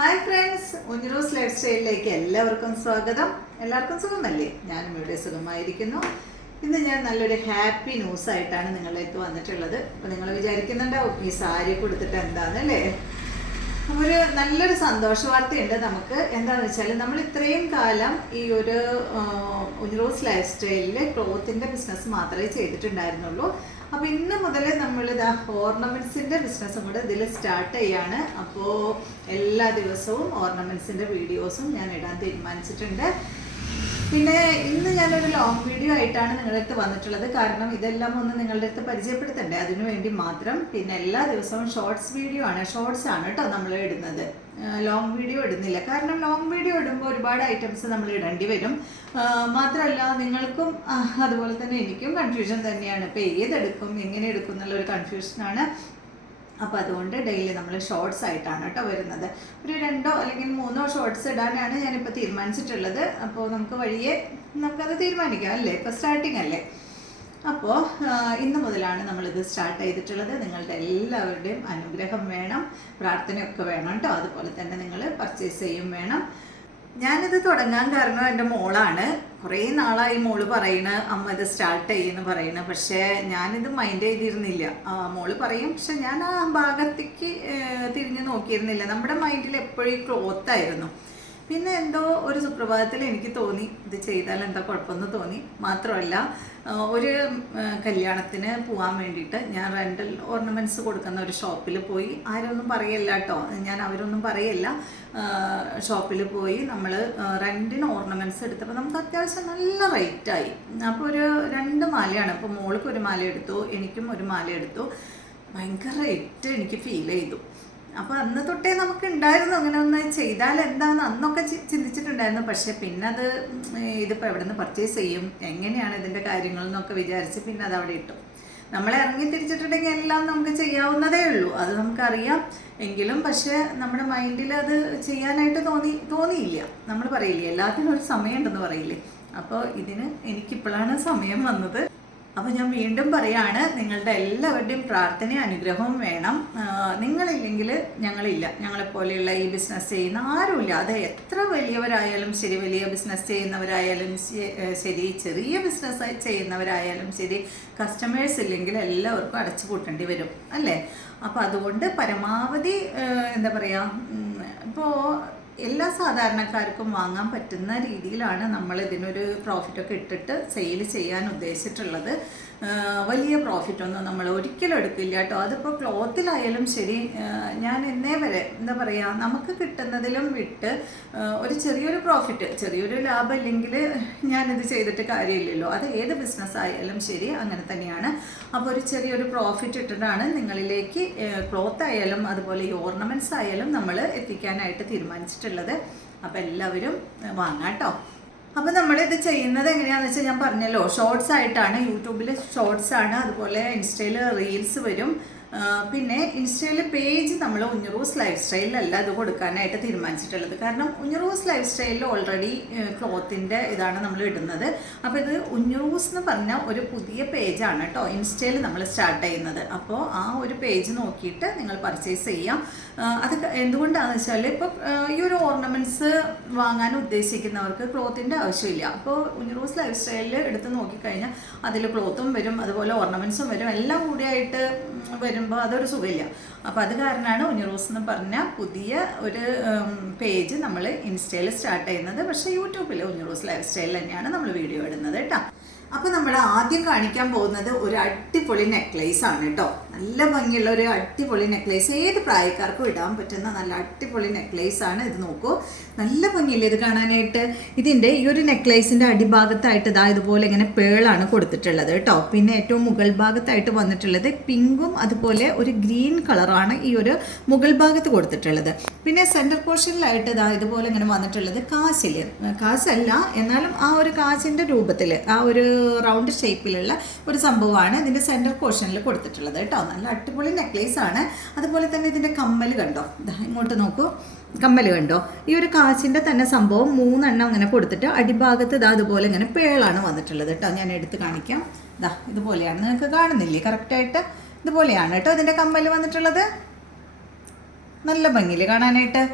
Hi friends, ഉഞ്ഞിറോസ് life സ്റ്റൈലിലേക്ക് എല്ലാവർക്കും സ്വാഗതം. എല്ലാവർക്കും സുഖമല്ലേ? ഞാനും ഇവിടെ സുഖമായിരിക്കുന്നു. ഇന്ന് ഞാൻ നല്ലൊരു ഹാപ്പി ന്യൂസ് ആയിട്ടാണ് നിങ്ങളിലേക്ക് വന്നിട്ടുള്ളത്. അപ്പോൾ നിങ്ങൾ വിചാരിക്കുന്നുണ്ടാവും ഈ സാരി കൊടുത്തിട്ട് എന്താണെന്നല്ലേ. ഒരു നല്ലൊരു സന്തോഷ വാർത്തയുണ്ട് നമുക്ക്. എന്താണെന്ന് വെച്ചാൽ നമ്മൾ ഇത്രയും കാലം ഈ ഒരു ഉഞ്ഞിറോസ് ലൈഫ് സ്റ്റൈലിൽ ക്ലോത്തിൻ്റെ ബിസിനസ് മാത്രമേ ചെയ്തിട്ടുണ്ടായിരുന്നുള്ളൂ. അപ്പോൾ ഇന്ന് മുതൽ നമ്മൾ ഓർണമെൻറ്റ്സിൻ്റെ ബിസിനസ്സും കൂടെ ഇതിൽ സ്റ്റാർട്ട് ചെയ്യാണ്. അപ്പോൾ എല്ലാ ദിവസവും ഓർണമെൻറ്റ്സിൻ്റെ വീഡിയോസും ഞാൻ ഇടാൻ തീരുമാനിച്ചിട്ടുണ്ട്. പിന്നെ ഇന്ന് ഞാനൊരു ലോങ് വീഡിയോ ആയിട്ടാണ് നിങ്ങളുടെ അടുത്ത് വന്നിട്ടുള്ളത്. കാരണം ഇതെല്ലാം ഒന്ന് നിങ്ങളുടെ അടുത്ത് പരിചയപ്പെടുത്തണ്ടേ, അതിനു വേണ്ടി മാത്രം. പിന്നെ എല്ലാ ദിവസവും ഷോർട്സ് വീഡിയോ ആണ്, ഷോർട്സ് ആണ് കേട്ടോ നമ്മൾ ഇടുന്നത്. ലോങ് വീഡിയോ ഇടുന്നില്ല. കാരണം ലോങ് വീഡിയോ ഇടുമ്പോൾ ഒരുപാട് ഐറ്റംസ് നമ്മൾ ഇടേണ്ടി വരും. മാത്രമല്ല നിങ്ങൾക്കും അതുപോലെ തന്നെ എനിക്കും കൺഫ്യൂഷൻ തന്നെയാണ്. ഇപ്പോൾ ഏതെടുക്കും, എങ്ങനെ എടുക്കും എന്നുള്ളൊരു കൺഫ്യൂഷനാണ്. അപ്പോൾ അതുകൊണ്ട് ഡെയിലി നമ്മൾ ഷോർട്സ് ആയിട്ടാണ് കേട്ടോ വരുന്നത്. ഒരു 2 അല്ലെങ്കിൽ 3 ഷോർട്സ് ഇടാനാണ് ഞാനിപ്പോൾ തീരുമാനിച്ചിട്ടുള്ളത്. അപ്പോൾ നമുക്കത് തീരുമാനിക്കാം അല്ലേ, ഇപ്പോൾ സ്റ്റാർട്ടിങ് അല്ലേ. അപ്പോൾ ഇന്ന് മുതലാണ് നമ്മളിത് സ്റ്റാർട്ട് ചെയ്തിട്ടുള്ളത്. നിങ്ങളുടെ എല്ലാവരുടെയും അനുഗ്രഹം വേണം, പ്രാർത്ഥനയൊക്കെ വേണം കേട്ടോ. അതുപോലെ തന്നെ നിങ്ങൾ പർച്ചേസ് ചെയ്യും വേണം. ഞാനിത് തുടങ്ങാൻ കാരണം എൻ്റെ മോളാണ്. കുറേ നാളായി മോള് പറയണ അമ്മ ഇത് സ്റ്റാർട്ട് ചെയ്യുമെന്ന് പറയണ. പക്ഷേ ഞാനിത് മൈൻഡ് ചെയ്തിരുന്നില്ല. മോള് പറയും, പക്ഷെ ഞാൻ ആ ഭാഗത്തേക്ക് തിരിഞ്ഞ് നോക്കിയിരുന്നില്ല. നമ്മുടെ മൈൻഡിൽ എപ്പോഴും ക്ലോത്തായിരുന്നു. പിന്നെ എന്തോ ഒരു സുപ്രഭാതത്തിൽ എനിക്ക് തോന്നി ഇത് ചെയ്താൽ എന്താ കുഴപ്പമെന്ന് തോന്നി. മാത്രമല്ല ഒരു കല്യാണത്തിന് പോകാൻ വേണ്ടിയിട്ട് ഞാൻ റെൻ്റൽ ഓർണമെൻറ്റ്സ് കൊടുക്കുന്ന ഒരു ഷോപ്പിൽ പോയി. ആരൊന്നും പറയല്ല കേട്ടോ, അവരൊന്നും പറയല്ല. ഷോപ്പിൽ പോയി നമ്മൾ റെൻറ്റിന് ഓർണമെൻറ്റ്സ് എടുത്തപ്പോൾ നമുക്ക് അത്യാവശ്യം നല്ല റേറ്റായി. അപ്പോൾ ഒരു 2 മാലയാണ്. അപ്പോൾ മോൾക്ക് ഒരു മാല എടുത്തു, എനിക്കും ഒരു മാല എടുത്തു. ഭയങ്കര റേറ്റ് എനിക്ക് ഫീൽ ചെയ്തു. അപ്പോൾ അന്ന് തൊട്ടേ നമുക്ക് ഉണ്ടായിരുന്നു അങ്ങനെ ഒന്ന് ചെയ്താൽ എന്താണെന്ന് അന്നൊക്കെ ചിന്തിച്ചിട്ടുണ്ടായിരുന്നു. പക്ഷേ പിന്നെ ഇതിപ്പോൾ എവിടെ നിന്ന് പർച്ചേസ് ചെയ്യും, എങ്ങനെയാണ് ഇതിൻ്റെ കാര്യങ്ങൾ എന്നൊക്കെ വിചാരിച്ച് പിന്നെ അത് അവിടെ ഇട്ടു. നമ്മളെ ഇറങ്ങി തിരിച്ചിട്ടുണ്ടെങ്കിൽ എല്ലാം നമുക്ക് ചെയ്യാവുന്നതേ ഉള്ളൂ, അത് നമുക്കറിയാം. എങ്കിലും പക്ഷേ നമ്മുടെ മൈൻഡിൽ അത് ചെയ്യാനായിട്ട് തോന്നിയില്ല. നമ്മൾ പറയില്ലേ, എല്ലാത്തിനും ഒരു സമയമുണ്ടെന്ന് പറയില്ലേ. അപ്പോൾ എനിക്കിപ്പോഴാണ് സമയം വന്നത്. അപ്പോൾ ഞാൻ വീണ്ടും പറയാണ്, നിങ്ങളുടെ എല്ലാവരുടെയും പ്രാർത്ഥനയും അനുഗ്രഹവും വേണം. നിങ്ങളില്ലെങ്കിൽ ഞങ്ങളില്ല. ഞങ്ങളെപ്പോലെയുള്ള ഈ ബിസിനസ് ചെയ്യുന്ന ആരുമില്ല. അത് എത്ര വലിയവരായാലും ശരി, വലിയ ബിസിനസ് ചെയ്യുന്നവരായാലും ശരി, ചെറിയ ബിസിനസ് ചെയ്യുന്നവരായാലും ശരി, കസ്റ്റമേഴ്സ് ഇല്ലെങ്കിൽ എല്ലാവർക്കും അടച്ചു പൂട്ടേണ്ടി വരും അല്ലേ. അപ്പോൾ അതുകൊണ്ട് പരമാവധി എന്താ പറയുക, ഇപ്പോൾ എല്ലാ സാധാരണക്കാർക്കും വാങ്ങാൻ പറ്റുന്ന രീതിയിലാണ് നമ്മൾ ഇതിനൊരു പ്രോഫിറ്റൊക്കെ ഇട്ടിട്ട് സെയിൽ ചെയ്യാൻ ഉദ്ദേശിച്ചിട്ടുള്ളത്. വലിയ പ്രോഫിറ്റൊന്നും നമ്മൾ ഒരിക്കലും എടുക്കില്ല കേട്ടോ. അതിപ്പോൾ ക്ലോത്തിലായാലും ശരി, ഞാൻ ഇന്നേ വരെ എന്താ പറയുക, നമുക്ക് കിട്ടുന്നതിലും വിട്ട് ഒരു ചെറിയൊരു പ്രോഫിറ്റ്, ചെറിയൊരു ലാഭം ഇല്ലെങ്കിൽ ഞാനിത് ചെയ്തിട്ട് കാര്യമില്ലല്ലോ. അത് ഏത് ബിസിനസ് ആയാലും ശരി അങ്ങനെ തന്നെയാണ്. അപ്പോൾ ഒരു ചെറിയൊരു പ്രോഫിറ്റ് ഇട്ടിട്ടാണ് നിങ്ങളിലേക്ക് ക്ലോത്ത് ആയാലും അതുപോലെ ഈ ഓർണമെൻറ്റ്സ് ആയാലും നമ്മൾ എത്തിക്കാനായിട്ട് തീരുമാനിച്ചിട്ടുള്ളത്. അപ്പോൾ എല്ലാവരും വാങ്ങാം കേട്ടോ. അപ്പോൾ നമ്മളിത് ചെയ്യുന്നത് എങ്ങനെയാണെന്ന് വെച്ചാൽ ഞാൻ പറഞ്ഞല്ലോ, ഷോർട്സ് ആയിട്ടാണ്. യൂട്യൂബിൽ ഷോർട്സ് ആണ്, അതുപോലെ ഇൻസ്റ്റയിൽ റീൽസ് വരും. പിന്നെ ഇൻസ്റ്റയിൽ പേജ് നമ്മൾ ഉഞ്ഞിറോസ് ലൈഫ് സ്റ്റൈലിലല്ല ഇത് കൊടുക്കാനായിട്ട് തീരുമാനിച്ചിട്ടുള്ളത്. കാരണം ഉഞ്ഞിറോസ് ലൈഫ് സ്റ്റൈലിൽ ഓൾറെഡി ക്ലോത്തിൻ്റെ ഇതാണ് നമ്മൾ ഇടുന്നത്. അപ്പോൾ ഇത് ഉഞ്ഞിറോസ് എന്ന് പറഞ്ഞ ഒരു പുതിയ പേജാണ് കേട്ടോ ഇൻസ്റ്റയിൽ നമ്മൾ സ്റ്റാർട്ട് ചെയ്യുന്നത്. അപ്പോൾ ആ ഒരു പേജ് നോക്കിയിട്ട് നിങ്ങൾ പർച്ചേസ് ചെയ്യാം. അത് എന്തുകൊണ്ടാണെന്ന് വെച്ചാൽ, ഇപ്പോൾ ഈ ഒരു ഓർണമെൻറ്റ്സ് വാങ്ങാൻ ഉദ്ദേശിക്കുന്നവർക്ക് ക്ലോത്തിൻ്റെ ആവശ്യമില്ല. അപ്പോൾ ഉഞ്ഞിറോസ് ലൈഫ് സ്റ്റൈലിൽ എടുത്ത് നോക്കിക്കഴിഞ്ഞാൽ അതിൽ ക്ലോത്തും വരും, അതുപോലെ ഓർണമെൻറ്റ്സും വരും, എല്ലാം കൂടിയായിട്ട് വരുമ്പോൾ അതൊരു സുഖമില്ല. അപ്പോൾ അത് കാരണമാണ് ഉഞ്ഞിറോസ് എന്ന് പറഞ്ഞ പുതിയ ഒരു പേജ് നമ്മൾ ഇൻസ്റ്റയിൽ സ്റ്റാർട്ട് ചെയ്യുന്നത്. പക്ഷേ യൂട്യൂബിൽ ഉഞ്ഞിറോസ് ലൈഫ് സ്റ്റൈലിൽ തന്നെയാണ് നമ്മൾ വീഡിയോ ഇടുന്നത് കേട്ടോ. അപ്പോൾ നമ്മൾ ആദ്യം കാണിക്കാൻ പോകുന്നത് ഒരു അടിപൊളി നെക്ലേസ് ആണ് കേട്ടോ. നല്ല ഭംഗിയുള്ള ഒരു അടിപൊളി നെക്ലേസ്, ഏത് പ്രായക്കാർക്കും ഇടാൻ പറ്റുന്ന നല്ല അടിപൊളി നെക്ലേസ് ആണ്. ഇത് നോക്കൂ, നല്ല ഭംഗിയില്ലേ ഇത് കാണാനായിട്ട്. ഇതിൻ്റെ ഈ ഒരു നെക്ലേസിൻ്റെ അടിഭാഗത്തായിട്ട് ഇതുപോലെ ഇങ്ങനെ പേളാണ് കൊടുത്തിട്ടുള്ളത് കേട്ടോ. പിന്നെ ഏറ്റവും മുകൾ ഭാഗത്തായിട്ട് വന്നിട്ടുള്ളത് പിങ്കും അതുപോലെ ഒരു ഗ്രീൻ കളറാണ് ഈ ഒരു മുകൾ ഭാഗത്ത് കൊടുത്തിട്ടുള്ളത്. പിന്നെ സെൻറ്റർ പോർഷനിലായിട്ട് ഇതുപോലെ ഇങ്ങനെ വന്നിട്ടുള്ളത് കാശല്ല, എന്നാലും ആ ഒരു കാശിൻ്റെ രൂപത്തിൽ ആ ഒരു റൗണ്ട് ഷേപ്പിലുള്ള ഒരു സംഭവമാണ് ഇതിൻ്റെ സെൻറ്റർ പോർഷനിൽ കൊടുത്തിട്ടുള്ളത് കേട്ടോ. നല്ല അടിപൊളി നെക്ലേസ് ആണ്. അതുപോലെ തന്നെ ഇതിൻ്റെ കമ്മൽ കണ്ടോ, ഇങ്ങോട്ട് നോക്കൂ, കമ്മൽ കണ്ടോ. ഈ ഒരു കാശിൻ്റെ തന്നെ സംഭവം 3 എണ്ണം അങ്ങനെ കൊടുത്തിട്ട് അടിഭാഗത്ത് അതുപോലെ ഇങ്ങനെ പേളാണ് വന്നിട്ടുള്ളത് കേട്ടോ. ഞാൻ എടുത്ത് കാണിക്കാം. ഇതുപോലെയാണ്, നിങ്ങൾക്ക് കാണുന്നില്ലേ കറക്റ്റായിട്ട്, ഇതുപോലെയാണ് കേട്ടോ ഇതിൻ്റെ കമ്മൽ വന്നിട്ടുള്ളത്. നല്ല ഭംഗിയില്ലേ കാണാനായിട്ട്.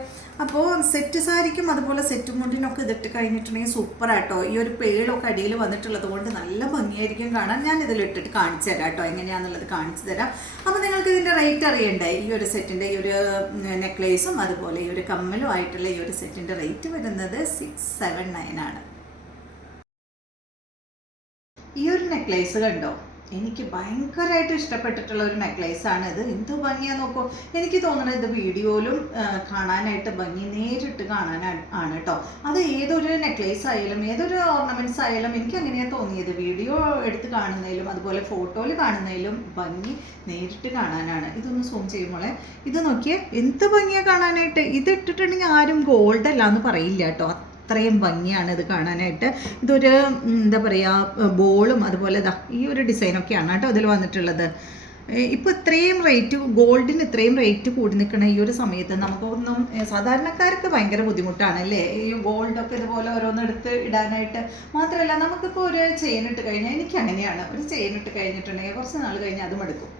അപ്പോൾ സെറ്റ് സാരിക്കും അതുപോലെ സെറ്റ് മുണ്ടിനൊക്കെ ഇതിട്ട് കഴിഞ്ഞിട്ടുണ്ടെങ്കിൽ സൂപ്പറാട്ടോ. ഈ ഒരു പേളൊക്കെ അടിയിൽ വന്നിട്ടുള്ളത് കൊണ്ട് നല്ല ഭംഗിയായിരിക്കും കാണാൻ. ഞാൻ ഇതിലിട്ടിട്ട് കാണിച്ചു തരാം കേട്ടോ, എങ്ങനെയാണെന്നുള്ളത് കാണിച്ചു തരാം. അപ്പോൾ നിങ്ങൾക്ക് ഇതിൻ്റെ റേറ്റ് അറിയണ്ടേ? ഈ ഒരു സെറ്റിൻ്റെ ഈ ഒരു നെക്ലേസും അതുപോലെ ഈ ഒരു കമ്മലും ആയിട്ടുള്ള ഈ ഒരു സെറ്റിൻ്റെ റേറ്റ് വരുന്നത് 679 ആണ്. ഈ ഒരു നെക്ലേസ് കണ്ടോ, എനിക്ക് ഭയങ്കരമായിട്ട് ഇഷ്ടപ്പെട്ടിട്ടുള്ള ഒരു നെക്ലേസാണ് ഇത്. എന്ത് ഭംഗിയാന്ന് നോക്കൂ. എനിക്ക് തോന്നുന്നത് ഇത് വീഡിയോയിലും കാണാനായിട്ട് ഭംഗി, നേരിട്ട് കാണാനാണ് കേട്ടോ. അത് ഏതൊരു നെക്ലേസ് ആയാലും ഏതൊരു ഓർണമെൻറ്റ്സ് ആയാലും എനിക്ക് അങ്ങനെയാണ് തോന്നിയത്. വീഡിയോ എടുത്ത് കാണുന്നതിലും അതുപോലെ ഫോട്ടോയിൽ കാണുന്നതിലും ഭംഗി നേരിട്ട് കാണാനാണ്. ഇതൊന്ന് സൂം ചെയ്യുമ്പോളെ ഇത് നോക്കിയേ, എന്ത് ഭംഗിയാണ് കാണാനായിട്ട്. ഇത് ഇട്ടിട്ടുണ്ടെങ്കിൽ ആരും ഗോൾഡ് അല്ല എന്ന് പറയില്ല കേട്ടോ, അത്രയും ഭംഗിയാണ് ഇത് കാണാനായിട്ട്. ഇതൊരു എന്താ പറയുക, ബോളും അതുപോലെ ഈ ഒരു ഡിസൈനൊക്കെയാണ് കേട്ടോ ഇതിൽ വന്നിട്ടുള്ളത്. ഇപ്പോൾ ഇത്രയും റേറ്റ്, ഗോൾഡിന് ഇത്രയും റേറ്റ് കൂടി നിൽക്കണ ഈ ഒരു സമയത്ത് നമുക്കൊന്നും സാധാരണക്കാർക്ക് ഭയങ്കര ബുദ്ധിമുട്ടാണ് അല്ലേ, ഈ ഗോൾഡൊക്കെ ഇതുപോലെ ഓരോന്നെടുത്ത് ഇടാനായിട്ട്. മാത്രമല്ല നമുക്കിപ്പോൾ ഒരു ചെയിൻ ഇട്ട് കഴിഞ്ഞാൽ, എനിക്ക് അങ്ങനെയാണ്, ഒരു ചെയിൻ ഇട്ട് കഴിഞ്ഞിട്ടുണ്ടെങ്കിൽ കുറച്ച് നാൾ കഴിഞ്ഞാൽ അതും എടുക്കും.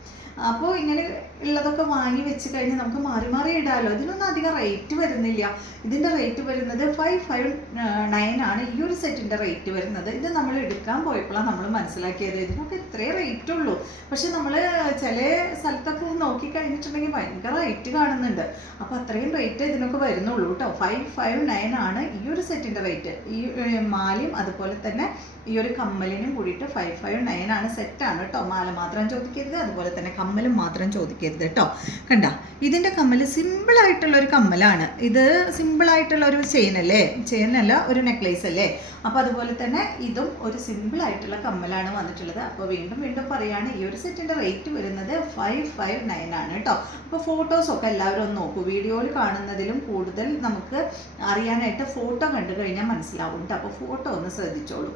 അപ്പോൾ ഇങ്ങനെ ഉള്ളതൊക്കെ വാങ്ങി വെച്ച് കഴിഞ്ഞാൽ നമുക്ക് മാറി മാറി ഇടാമല്ലോ. ഇതിനൊന്നും അധികം റേറ്റ് വരുന്നില്ല. ഇതിൻ്റെ റേറ്റ് വരുന്നത് 559 ആണ് ഈ ഒരു സെറ്റിൻ്റെ റേറ്റ് വരുന്നത്. ഇത് നമ്മൾ എടുക്കാൻ പോയപ്പോഴാണ് നമ്മൾ മനസ്സിലാക്കിയത് ഇതിനൊക്കെ ഇത്രേ റേറ്റ് ഉള്ളൂ. പക്ഷെ നമ്മൾ ചില സ്ഥലത്തൊക്കെ നോക്കിക്കഴിഞ്ഞിട്ടുണ്ടെങ്കിൽ ഭയങ്കര റേറ്റ് കാണുന്നുണ്ട്. അപ്പോൾ അത്രയും റേറ്റ് ഇതിനൊക്കെ വരുന്നുള്ളൂ കേട്ടോ. 559 ആണ് ഈ ഒരു സെറ്റിൻ്റെ റേറ്റ്. ഈ മാലയും അതുപോലെ തന്നെ ഈ ഒരു കമ്മലിനും കൂടിയിട്ട് 559 ആണ്. സെറ്റാണ് കേട്ടോ. മാല മാത്രം ചോദിക്കരുത്, അതുപോലെ തന്നെ കമ്മലും മാത്രം ചോദിക്കരുത് കേട്ടോ. കണ്ട, ഇതിൻ്റെ കമ്മൽ സിമ്പിളായിട്ടുള്ളൊരു കമ്മലാണ്. ഇത് സിമ്പിളായിട്ടുള്ള ഒരു ചെയിനല്ല, ഒരു നെക്ലേസ് അല്ലേ. അപ്പോൾ അതുപോലെ തന്നെ ഇതും ഒരു സിമ്പിളായിട്ടുള്ള കമ്മലാണ് വന്നിട്ടുള്ളത്. അപ്പോൾ വീണ്ടും പറയുകയാണ്, ഈ ഒരു സെറ്റിൻ്റെ റേറ്റ് വരുന്നത് 559 ആണ് കേട്ടോ. അപ്പോൾ ഫോട്ടോസൊക്കെ എല്ലാവരും ഒന്ന് നോക്കൂ. വീഡിയോയിൽ കാണുന്നതിലും കൂടുതൽ നമുക്ക് അറിയാനായിട്ട് ഫോട്ടോ കണ്ടു കഴിഞ്ഞാൽ മനസ്സിലാവും കേട്ടോ. അപ്പോൾ ഫോട്ടോ ഒന്ന് ശ്രദ്ധിച്ചോളൂ.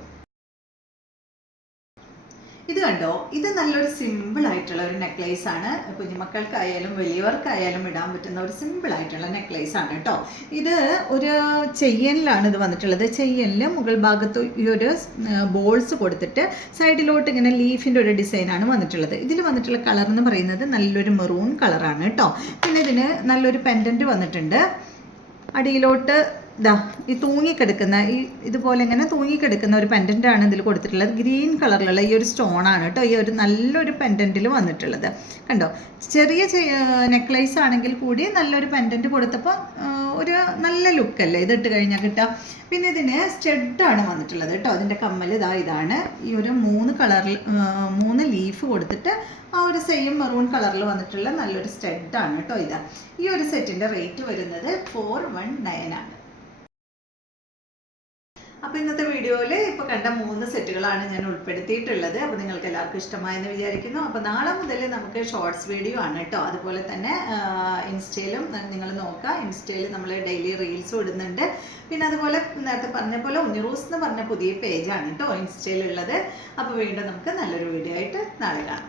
ഇത് കണ്ടോ, ഇത് നല്ലൊരു സിമ്പിൾ ആയിട്ടുള്ള ഒരു നെക്ലേസ് ആണ്. കുഞ്ഞുമക്കൾക്കായാലും വലിയവർക്കായാലും ഇടാൻ പറ്റുന്ന ഒരു സിമ്പിൾ ആയിട്ടുള്ള നെക്ലേസ് ആണ് കേട്ടോ. ഇത് ഒരു ചെയ്യനിലാണ് ഇത് വന്നിട്ടുള്ളത്. ചെയ്യനിൽ മുകൾ ഭാഗത്ത് ഈ ഒരു ബോൾസ് കൊടുത്തിട്ട് സൈഡിലോട്ട് ഇങ്ങനെ ലീഫിൻ്റെ ഒരു ഡിസൈനാണ് വന്നിട്ടുള്ളത്. ഇതിൽ വന്നിട്ടുള്ള കളർ എന്ന് പറയുന്നത് നല്ലൊരു മെറൂൺ കളറാണ് കേട്ടോ. പിന്നെ ഇതിന് നല്ലൊരു പെൻഡൻറ്റ് വന്നിട്ടുണ്ട്. അടിയിലോട്ട് ഈ തൂങ്ങിക്കിടക്കുന്ന ഇതുപോലെ ഇങ്ങനെ തൂങ്ങിക്കിടക്കുന്ന ഒരു പെൻഡൻ്റാണ് ഇതിൽ കൊടുത്തിട്ടുള്ളത്. ഗ്രീൻ കളറിലുള്ള ഈ ഒരു സ്റ്റോണാണ് കേട്ടോ ഈ ഒരു നല്ലൊരു പെൻഡൻറ്റിൽ വന്നിട്ടുള്ളത്. കണ്ടോ, ചെറിയ നെക്ലേസ് ആണെങ്കിൽ കൂടി നല്ലൊരു പെൻഡൻറ്റ് കൊടുത്തപ്പോൾ ഒരു നല്ല ലുക്കല്ലേ ഇതിട്ട് കഴിഞ്ഞാൽ കിട്ടുക. പിന്നെ ഇതിന് സ്റ്റെഡാണ് വന്നിട്ടുള്ളത് കേട്ടോ. അതിൻ്റെ കമ്മൽ ഇതാണ്. ഈ ഒരു 3 ലീഫ് കൊടുത്തിട്ട് ആ ഒരു സെയിം മെറൂൺ കളറിൽ വന്നിട്ടുള്ള നല്ലൊരു സ്റ്റെഡാണ് കേട്ടോ ഇത്. ഈ ഒരു സെറ്റിൻ്റെ റേറ്റ് വരുന്നത് 419 ആണ്. അപ്പോൾ ഇന്നത്തെ വീഡിയോയിൽ ഇപ്പോൾ കണ്ട 3 സെറ്റുകളാണ് ഞാൻ ഉൾപ്പെടുത്തിയിട്ടുള്ളത്. അപ്പോൾ നിങ്ങൾക്ക് എല്ലാവർക്കും ഇഷ്ടമായെന്ന് വിചാരിക്കുന്നു. അപ്പോൾ നാളെ മുതൽ നമുക്ക് ഷോർട്സ് വീഡിയോ ആണ് കേട്ടോ. അതുപോലെ തന്നെ ഇൻസ്റ്റയിലും നിങ്ങൾ നോക്കുക, ഇൻസ്റ്റയിൽ നമ്മൾ ഡെയിലി റീൽസും ഇടുന്നുണ്ട്. പിന്നെ അതുപോലെ നേരത്തെ പറഞ്ഞ പോലെ ഉണ്ണിറൂസ് എന്ന് പറഞ്ഞ പുതിയ പേജാണ് കേട്ടോ ഇൻസ്റ്റയിലുള്ളത്. അപ്പോൾ വീണ്ടും നമുക്ക് നല്ലൊരു വീഡിയോ ആയിട്ട് നാളെ കാണാം.